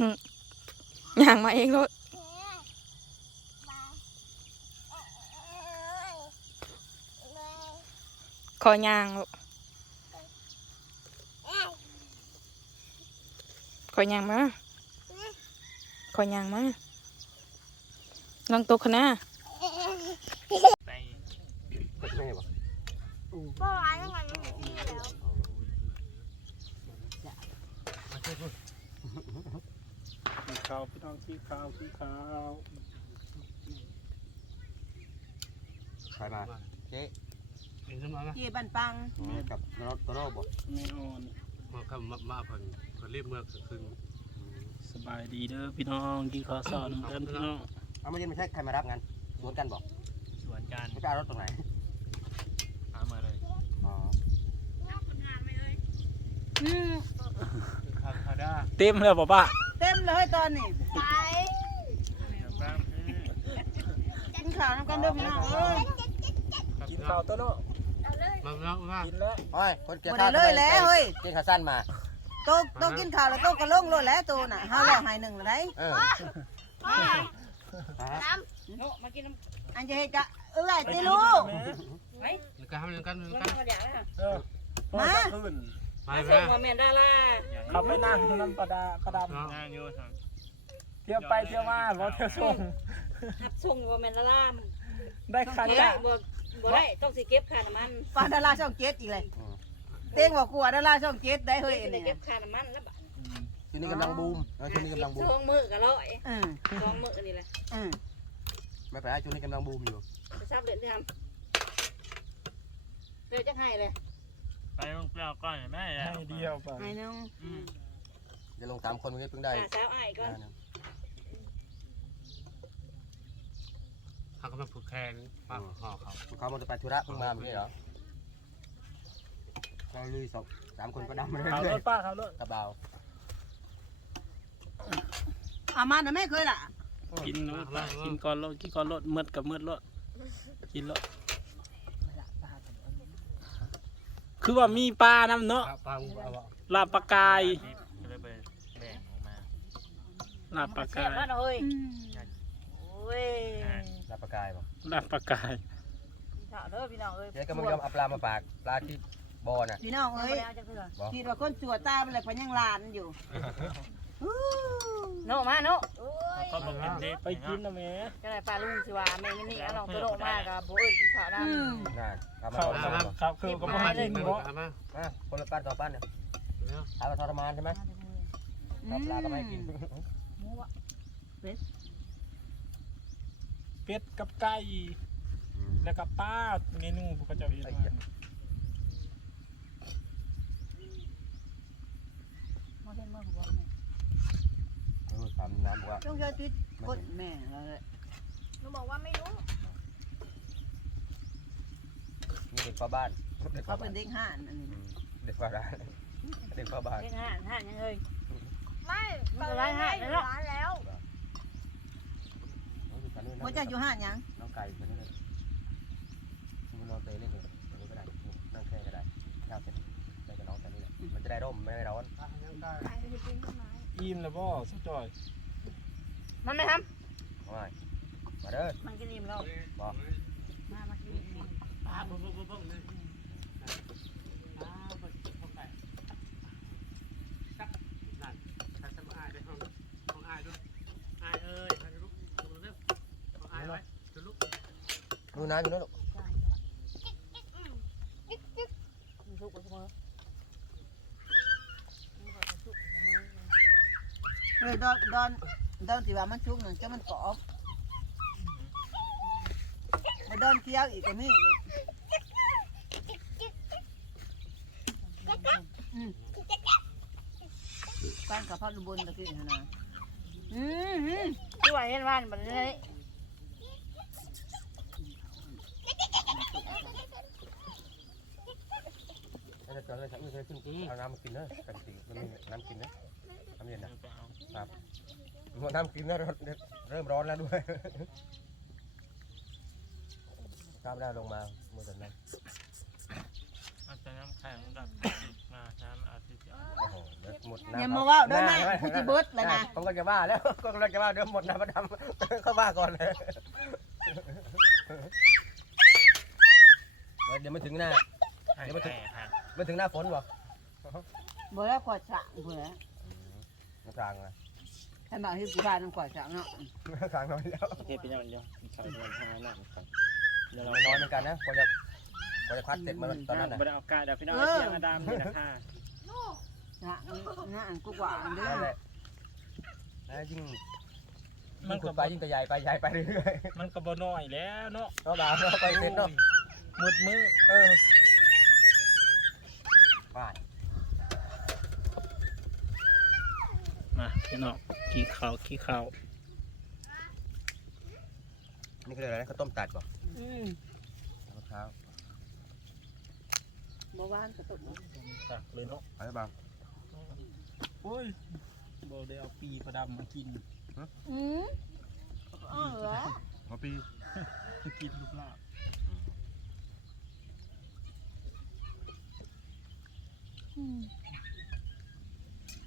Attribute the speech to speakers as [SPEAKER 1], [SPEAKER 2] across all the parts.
[SPEAKER 1] หึย่างมาเองรถขอย่างลูกขอย่างมาขอย่างมาลองตกขนา
[SPEAKER 2] ขี้ขาวพี่น้องขี้ขาวขี้ขาว
[SPEAKER 3] ใครมาเจ๊
[SPEAKER 4] เห็นสมองนะ
[SPEAKER 5] เจี๊ยบันปัง
[SPEAKER 3] กับนรกตัวโรบ
[SPEAKER 2] ไม่อ่อน
[SPEAKER 4] มาคำมามาเพิ่นเพิ่นรีบเมื่อคืน
[SPEAKER 2] สบายดีเด้อพี่น้องกินข้าวสอนกันพี่น้อง
[SPEAKER 3] เอามาเย็นไม่ใช่ใครมารับงานสวนกันบอก
[SPEAKER 2] สวนกัน
[SPEAKER 3] ไม่ไปเอารถตรงไหน
[SPEAKER 2] เอามาเลย
[SPEAKER 3] อ๋อ
[SPEAKER 2] ข้าวข้าวด้า
[SPEAKER 1] เต็มเลยป่ะป้า
[SPEAKER 5] เต็มเลยตอนนี้
[SPEAKER 6] ไป
[SPEAKER 2] เดี๋ยวแป๊บนึง
[SPEAKER 5] กินข้าวน้ำกันเด้อพี่น้องเอ้ย
[SPEAKER 2] กินข้าวตัวโล
[SPEAKER 6] เอาเลย
[SPEAKER 4] มาแล้วมา
[SPEAKER 2] กินแล้ว
[SPEAKER 3] โอ้ยคนเกลียด
[SPEAKER 5] บ่
[SPEAKER 3] ข้า
[SPEAKER 5] ได้
[SPEAKER 3] ว
[SPEAKER 5] เลยแล้วเฮ้ย
[SPEAKER 3] เจ๊ขาสั้นมา
[SPEAKER 5] โตะโตะกินข้าวแล้วโตะก็ลงโลดแล้วโตน่ะเฮาแล้วให้หนึ่งแล้วได้
[SPEAKER 3] เออ
[SPEAKER 6] พ่อ
[SPEAKER 3] ฮะ
[SPEAKER 6] น้
[SPEAKER 5] อันจะเฮ็ดกะเอ้ยติลูก
[SPEAKER 4] แล้วก็ทำเรื่องกันเรื่องกัน
[SPEAKER 2] เออ
[SPEAKER 5] มา
[SPEAKER 2] ขึ้น
[SPEAKER 4] มาไหม
[SPEAKER 7] มาเมียนดารา
[SPEAKER 2] ขับไปนั่งน้ำประดาประดานั่งอยู่เที่ยวไปเที่ยวมาบ่เที่ยวส่ง
[SPEAKER 7] หับส่งว่าเมียนดารา
[SPEAKER 2] ได้ค่า
[SPEAKER 7] บ่
[SPEAKER 2] จ้า
[SPEAKER 7] ได้บ่บ่ได้ต้องสิเก็บค่าน้ำมัน
[SPEAKER 5] ปานดาราช่องเจ็ดอีกเลยเต้งบอกกลัวดาราช่องเจ็ดได้เฮ้ย
[SPEAKER 7] สิ
[SPEAKER 5] นี่
[SPEAKER 7] เก็บค่าน้ำมันแล้วบัด
[SPEAKER 3] ช่วงนี้กำลังบูมช่วงนี้กำลังบูม
[SPEAKER 7] สองมือก็ร้อย
[SPEAKER 5] อืม
[SPEAKER 7] สองมือนี่แหละ
[SPEAKER 3] ไม่เป็นไรช่วงนี้กำลังบูมอยู่
[SPEAKER 7] ทราบเดือนที่ทำเดี๋ยวจะให้เลย
[SPEAKER 2] เปล่าก่อนแม่ให้เดียวไป
[SPEAKER 5] ให้น้อง
[SPEAKER 3] จะลงสามคนวันนี้เพิ่งได้
[SPEAKER 7] หาสาวอ้ายก่อน
[SPEAKER 4] เขาก็มาผูกแขนปากคอเขา
[SPEAKER 3] เขามันจะไปธุระเพิ่งมาไม่ใช่เหรอเราลุยสองสามคนก็ดำมา
[SPEAKER 2] ขับ
[SPEAKER 3] เรื่
[SPEAKER 2] ร
[SPEAKER 3] อย
[SPEAKER 2] ถป้าขับรถ
[SPEAKER 3] ๆกระเบา
[SPEAKER 5] อามาน่ะแม่เคยล่ะ
[SPEAKER 2] กินรถป้ากินก่อนรถกินก่อนรถมืดกับมืดรถกินรถ คือว่ามีปลาน้ำเนาะ
[SPEAKER 4] ปากเอา
[SPEAKER 2] ลาบปลากาย
[SPEAKER 8] ก็เลยไปแบ่งออกมา
[SPEAKER 2] ลาบปลา
[SPEAKER 7] แซ่
[SPEAKER 2] กา
[SPEAKER 7] บ
[SPEAKER 2] ย
[SPEAKER 7] แล้วนะเฮ้ยโอ้ย
[SPEAKER 3] ลาปลากายบอก
[SPEAKER 2] ลาบปลากาย
[SPEAKER 7] ข้าวเด้อพี่น้องเอ้ย
[SPEAKER 3] เจ๊ก็ไม่ยอมเอาปลามาฝากปลาที่บ่อน่ะ
[SPEAKER 5] พี่น้อง
[SPEAKER 7] เอ้
[SPEAKER 5] เอ้
[SPEAKER 7] ย
[SPEAKER 5] ย
[SPEAKER 7] เอาจังเถื่อ
[SPEAKER 3] บอก
[SPEAKER 5] คิดว่าคนสัวตาเป็นอะไรเพิ่นยังหลานอยู่ฮู้
[SPEAKER 7] โนมาโนโอ้ย
[SPEAKER 8] ก็บอกเป็นเด็ก
[SPEAKER 2] ไปกินนะแม่
[SPEAKER 7] จังได๋ปลาลุงสิว่าแม่นี่นี่เอาน้องตัวโดมากกับบ่เอิ้นกินข้าวนํ
[SPEAKER 5] อืม
[SPEAKER 3] น่าเอามา
[SPEAKER 2] เขา
[SPEAKER 3] ทรมาน
[SPEAKER 2] เขาคือก็ไม่ให้กินเนาะ
[SPEAKER 4] เอามา
[SPEAKER 3] อะคนละปั้นต่อปั้นเนี่ย
[SPEAKER 4] แล้ว
[SPEAKER 3] เอามาทรมานใช่ไหมเอาปลาก็ไม่ให้กิน
[SPEAKER 2] เป็ดกับไก่แล้วก็ปลาเมนูพวกเขาเจ้าเองมา
[SPEAKER 7] บ่เห็นมื้อบ่แม่
[SPEAKER 3] เอ อถามน้ำบอกว่า
[SPEAKER 5] ต้องเจอติดกดแม่แล้วแหละ
[SPEAKER 6] หนูบอกว่าไม่รู้
[SPEAKER 3] นี่เด็กพ่อบ้านเด็กพ่
[SPEAKER 5] เขา
[SPEAKER 3] อบ้า
[SPEAKER 5] เป็นนเด็กห่านอันนี้
[SPEAKER 3] เด็กพ่อบ้านเด็กพ่อบ้าน
[SPEAKER 7] เฮ็ดหานหานยังเอ้ย
[SPEAKER 6] ไม่
[SPEAKER 7] มันก็ร้านอาหารแล้ว
[SPEAKER 6] ร้านแล้ว
[SPEAKER 5] ว่าจะอยู่ห่านหยัง
[SPEAKER 3] น้องไก่คนนี้เลยมันนอนเปรย์เล่นเลยอันนี้ก็ได้นั่งแค่ก็ได้ข้าวเสร็จได้กับน้องแค่นี้แหละ มันจะได้ร่มไม่ได้ร้อน
[SPEAKER 6] ขายไปกินต้นไม้
[SPEAKER 2] อิ่มแล้วบ่สุดจอย
[SPEAKER 7] มันไม่ท
[SPEAKER 3] เอาไว้มาเด้อำ
[SPEAKER 7] มันกินอิ่มแล้ว
[SPEAKER 3] บอก
[SPEAKER 7] มามากินอิ่ม
[SPEAKER 4] ปากบ่บ่บ่บ่เลยปากบ่บ่ไปสักนั่นใครจะมาอายได้ห้องห้องอายด้วยอายเอ้ยอายลูกดูเร็วห้องอายไว้ดูลูก
[SPEAKER 3] ดูน้ำอยู่นั่นลูก
[SPEAKER 7] มันสุกเสมอ
[SPEAKER 5] เออ ดอนดอนที่ว่ามันชุกหนึ่งจะมันกรอบมาดอนเคี้ยวอีกก็มีอืมปั้นกับพัดลูกบนตะกี้หั่นะอืมอืม
[SPEAKER 7] ที่ว่าเห็นว่านแบัดนี้
[SPEAKER 3] แล้วจะเจอเลยฉันไม่เคยขึ้นเอาน้ำมากินเนอะกันสิมันมีน้ำกินเนอะ น้ำเย็นนะน้ำกินนะเริ่มร้อนแล้วด้วยข้ามได้ลงมาเมื่อตอนนั้น
[SPEAKER 8] อาจจะน้ำแข็งดับมาน้ำอาทิตย์
[SPEAKER 3] โอ้โหเดี๋ยวหมดน้
[SPEAKER 5] อย่ามาว่าเด้อนะกูสิเบิดแล้วนะ
[SPEAKER 3] ผมก็จะว่าแล้วก็กำลังจะว่าเดี๋ยวหมดนะมาดำเข้าว่าก่อนเลยเดี๋ยวไม่ถึงหน้า เดี๋ยวมาถึงไม่ถึงหน้าฝนบ่
[SPEAKER 5] บ่แล้วขอสะบ่แล้ว
[SPEAKER 3] มันกลางนะ
[SPEAKER 5] ให้มาที่สิบ้านนำขอสะเนาะ
[SPEAKER 3] กลางน้อยแล้ว
[SPEAKER 2] ประเทศเป็นยังไงมีข่าวเดือนห้าหนักครับเดี๋ยวเรา
[SPEAKER 3] มันน้อยเหมือนกันนะกว่าจะกว่าจะพัดเสร็จมาตอนนั้นน่ะ
[SPEAKER 2] ไม่ได้เอากาเดี๋ยวพี่น้องเอาเตียงอดามนี่นะคะ
[SPEAKER 5] นะนะอันกูกว่าอันเด้
[SPEAKER 3] นั่นแห
[SPEAKER 5] อ
[SPEAKER 3] ละนะยิ่งยิ่งขุดไปยิ่งตัวใหญ่ไปใหญ่ไปเรื่อย
[SPEAKER 2] มันก็บ่น้อยแล้วเนาะ
[SPEAKER 3] ๆเนาะบ่าวเนาะไปเสร็จเนาะ
[SPEAKER 2] มืดมือ
[SPEAKER 3] เออว่า
[SPEAKER 2] มา พี่น้องกี่ข้าวกี่ข้าว
[SPEAKER 3] นี่คืออะไรนะข้าวต้มตัดป่ะ
[SPEAKER 5] อืม
[SPEAKER 3] มะพร้าว
[SPEAKER 5] บ่หวานก็ตก
[SPEAKER 2] ตักเลยเนาะ
[SPEAKER 3] เอาไปบ้าง
[SPEAKER 2] โอ้ยบ่ได้เอาปีประดำมากิน
[SPEAKER 5] อืมอ๋อเหรอ
[SPEAKER 3] หัวปี
[SPEAKER 2] กินลูกลาบ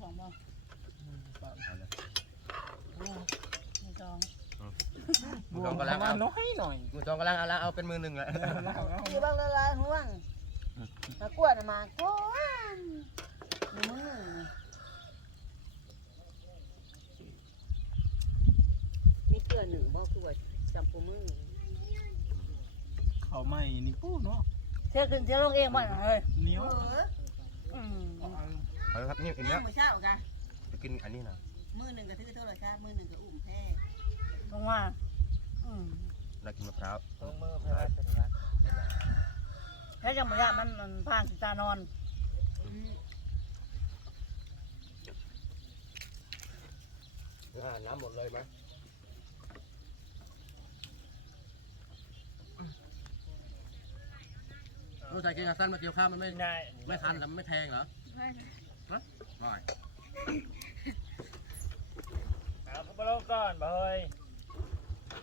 [SPEAKER 7] บอกบ่
[SPEAKER 3] เอาเลย
[SPEAKER 7] ไม่จอง
[SPEAKER 3] มือจองกำลังเอา
[SPEAKER 2] น้อยหน่อย
[SPEAKER 3] มือจองกำลังเอาละเอาเป็นมือหนึ่งละ
[SPEAKER 5] อยู่บางละลายห่วงมากวดมากวนมึงมีเกลือหนึ่งบ่คือว่าจำปูมึง
[SPEAKER 2] ข้าไม้นี่ปูเนาะ
[SPEAKER 7] เชื่อขึ้นเชื่อลงเองบ่เฮ้ย
[SPEAKER 2] เหนียว
[SPEAKER 3] เอาเลยครับนี่กินแล้ว
[SPEAKER 5] มื้อเช้า กัน
[SPEAKER 3] จะกินอันนี้นะ
[SPEAKER 5] มื้อหนึ่งก็ถือโทรศัพท์มื้อหนึ่งก็อุ้มแพ้
[SPEAKER 7] ลงมาอืม
[SPEAKER 3] เรากินมะพร้าว
[SPEAKER 2] ตรงมือเพื่อนเป็นรัก
[SPEAKER 7] แค่ยังบ่ยากมันมันผ่านสิตานอน
[SPEAKER 3] อ่าน้ำหมดเลยไหมรู้ใจกินกระสั้นมาเกี่ยวข้าวมันไม่
[SPEAKER 2] ได้
[SPEAKER 3] ไม่ทันแต่มันไม่แทงเหรอ
[SPEAKER 6] ไม่
[SPEAKER 3] ไม่
[SPEAKER 2] เอาพวกเราก่อนบ่เฮ้ย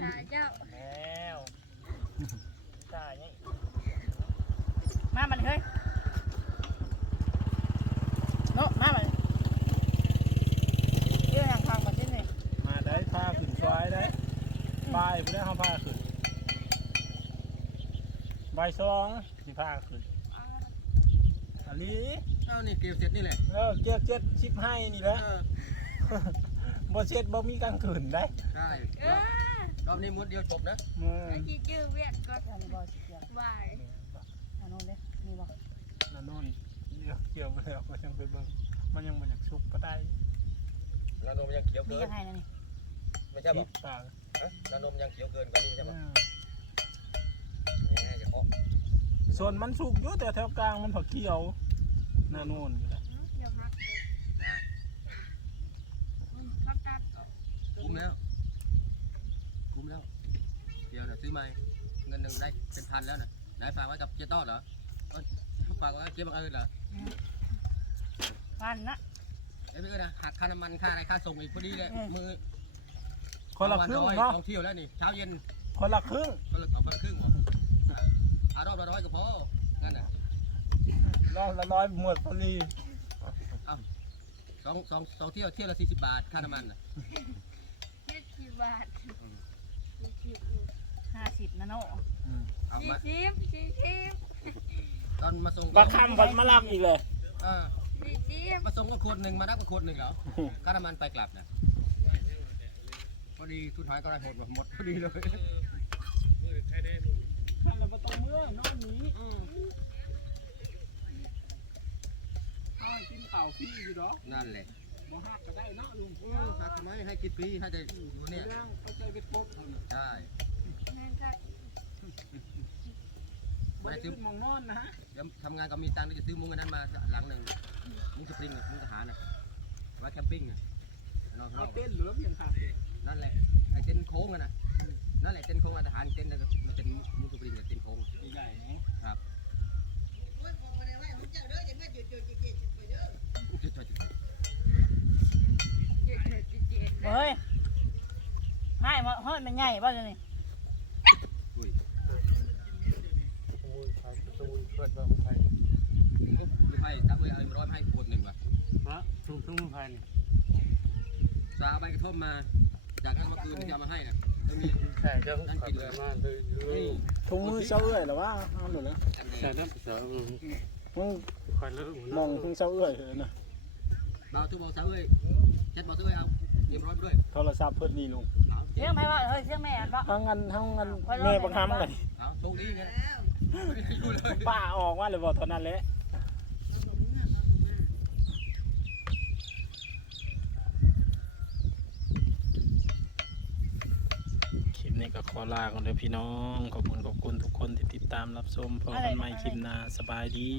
[SPEAKER 6] จ่าเจ้า
[SPEAKER 2] แล้วจ่ายนี่
[SPEAKER 7] มามันเฮ้ยโนมามันเรื่องทางทางมาที่นี่
[SPEAKER 2] มาได้ผ้าขึ้นซอยได้ป้ายไม่ได้ห้ามผ้าขึ้นใบายสองสิผ้าขึ้นอันนี้
[SPEAKER 3] เอ้านี่เกี่ยวเสร็จนี่แหละ
[SPEAKER 2] เออเจ็ดเจ็ดชิปให้นี่แหละ
[SPEAKER 3] เออ
[SPEAKER 2] บ่เช็ดบ่มีกลางคืนได้
[SPEAKER 3] ใช่
[SPEAKER 6] เออ
[SPEAKER 3] รอบนี้มุดเดียวจบนะ
[SPEAKER 2] อืม
[SPEAKER 6] ไอ้จีจื้อเวียดก็
[SPEAKER 7] อันนี้บ่สิเกี่ยว
[SPEAKER 6] วาย
[SPEAKER 7] อันนู้นเด้มีบ่
[SPEAKER 2] นั่นนู่นเดี๋ยวเกี่ยวไปแล้วก็ยังไปเบิ่งมันยังบ่อยากสุกก็ได้
[SPEAKER 3] แล้วนมยังเขียว
[SPEAKER 7] มี
[SPEAKER 3] เกิน
[SPEAKER 7] ยังไงนะนี่
[SPEAKER 3] ไม่ใช่
[SPEAKER 2] ชิ
[SPEAKER 3] บอก
[SPEAKER 2] ปตา
[SPEAKER 3] แล้วนมยังเขียวเกินกว่านี้ไม่ใช่บอก
[SPEAKER 2] อืม
[SPEAKER 3] แง่จะเคาะ
[SPEAKER 2] ส่วนมันสุกอยู่แต่แถวกลางมันผักเขียวนั่นนู่นอยู่แล้ว
[SPEAKER 6] อย่ามักเลยอืมเขาตัดออก
[SPEAKER 3] คุ้มแล้วคุ้มแล้ว เดี๋ยวเดี๋ยวซื้อใหม่เงินหนึ่งได้เป็นพันแล้วนะไหนฝากไว้กับเจ๊ต้อเหรอเอ้ยฝากไว้กับเจ๊บังเอิญเหรอ
[SPEAKER 7] ผ่านนะ
[SPEAKER 3] เอ้ยไม่เอิญนะหักค่าน้ำมันค่าอะไรค่าส่งอีกพอดีเลย
[SPEAKER 7] อืม
[SPEAKER 3] มือ
[SPEAKER 2] คนละครึ่ง
[SPEAKER 3] วันอย
[SPEAKER 2] เนาะ
[SPEAKER 3] ท่องเที่ยวแล้วนี่เช้าเย็น
[SPEAKER 2] คนละครึ่ง
[SPEAKER 3] คนละสองคนละครึ่งเหรออะอารอบละร้อยก็พองั้นน่ะ
[SPEAKER 2] รอบละร้อยหมดพอดี
[SPEAKER 3] สองสองสองเที่ยวเที่ยวละสี่สิบบาทค่าน้ำมันน่ะ
[SPEAKER 6] ยี่สิบบาท
[SPEAKER 3] อืม
[SPEAKER 6] ยี่สิบ
[SPEAKER 7] ห้าสิบนะโน่
[SPEAKER 2] อืม
[SPEAKER 3] เอา
[SPEAKER 6] สี่
[SPEAKER 3] มา
[SPEAKER 6] สิบสี่สิบ
[SPEAKER 3] ตอนมาส่ง
[SPEAKER 2] บาคำบันมาลับอีกเลย
[SPEAKER 3] เออ
[SPEAKER 6] สี่สิบ
[SPEAKER 3] มาส่งก็ขวดหนึ่งมารับก็ขวดหนึ่งเหรอค่าน้ำมันไปกลับนะพอดีทุนท้ายก็ได้หมดหมดพอดีเลย
[SPEAKER 2] นั่นแหละบ่ต้องเมื่อนอนหนี้เอาให้กินข้าวฟรีอยู่ดอก
[SPEAKER 3] นั่นแหละ
[SPEAKER 2] บ่ฮักก็ได้เนาะลุง
[SPEAKER 3] อืมหักทำไมให้คิดฟรีให้ได้อยู่เนี่ย
[SPEAKER 2] เรื่องเข้าใจเป็นกบเท่านั้น
[SPEAKER 3] ใช่
[SPEAKER 6] แม่นก็
[SPEAKER 2] บ่ได้ขึ้นหมองนอนนะฮะ
[SPEAKER 3] เดี๋ยวทำงานก็มีตังค์เดี๋ยวจะซื้อมุ้งอันนั้นมาหลังหนึ่งมุ้งสปริงอะมุ้งทหารน่ะไว้แคมปิ้งอะนอกน
[SPEAKER 2] เรา
[SPEAKER 3] อก
[SPEAKER 2] เต้นเหลือเพียงค่ะ
[SPEAKER 3] นั่นแหละไอ้เต็นท์โค้งอะน่ะนั่นแหละเต็นท์โค้งอะทหารเต็นท์นั่นก็มันเป็นมุ้งสปริงกับเต็นท์โค้ง
[SPEAKER 2] ใหญ่ๆนะ
[SPEAKER 6] เจ็ดเจ็ดเจ็ดเจ็ด
[SPEAKER 7] เฮ้ยให้มาเฮ้ยมันใหญ่ป่ะเดี๋ยวนี้
[SPEAKER 3] อุ้ย
[SPEAKER 2] โอ้ยใครประตูเปิ ดว่าของใคร
[SPEAKER 3] ไม่ไปตักเว้ยเอาร้อยให้ขวดหนึ่งว่ะ
[SPEAKER 2] ฮะ
[SPEAKER 4] ทุ่งทุ่งพัน
[SPEAKER 3] สาใบกระท่อมมา จากนั้นเมื่อคืนที่จะเอามาให้น่ะต้องมี
[SPEAKER 4] ใส่เจ้าขับเลยมาเลย
[SPEAKER 3] นี่
[SPEAKER 2] ถุงมือเช้าเอื้อยหรอวะเอาหมดแล้ว
[SPEAKER 3] อัน
[SPEAKER 4] ใส่น้ำเสือ
[SPEAKER 2] มึง
[SPEAKER 4] คอยเลิก
[SPEAKER 2] มองถุงเช้าเอื้อยเลยนะ
[SPEAKER 3] เราทุกบอกสาวเอ้ยแชทบอกสาวเอ้ยเอาเรียมร้อยไปด้วย
[SPEAKER 2] โทรศัพท์เพิ่นนี่ลุง
[SPEAKER 3] เอา
[SPEAKER 7] เสียงไผว่าเฮ้ยเสียงแม่อันบ่
[SPEAKER 2] ทั้งงันทั้งงันแม่บังคับกัน
[SPEAKER 3] เอาโชคดีไง
[SPEAKER 2] ป้าออกว่าเลยบอกตอนนั้นแหละคลิปนี้ก็ขอลากันเลยพี่น้อง ขอบคุณขอบคุณทุกคนที่ติดตามรับชมพอกันใหม่คลิปหน้าสบายดี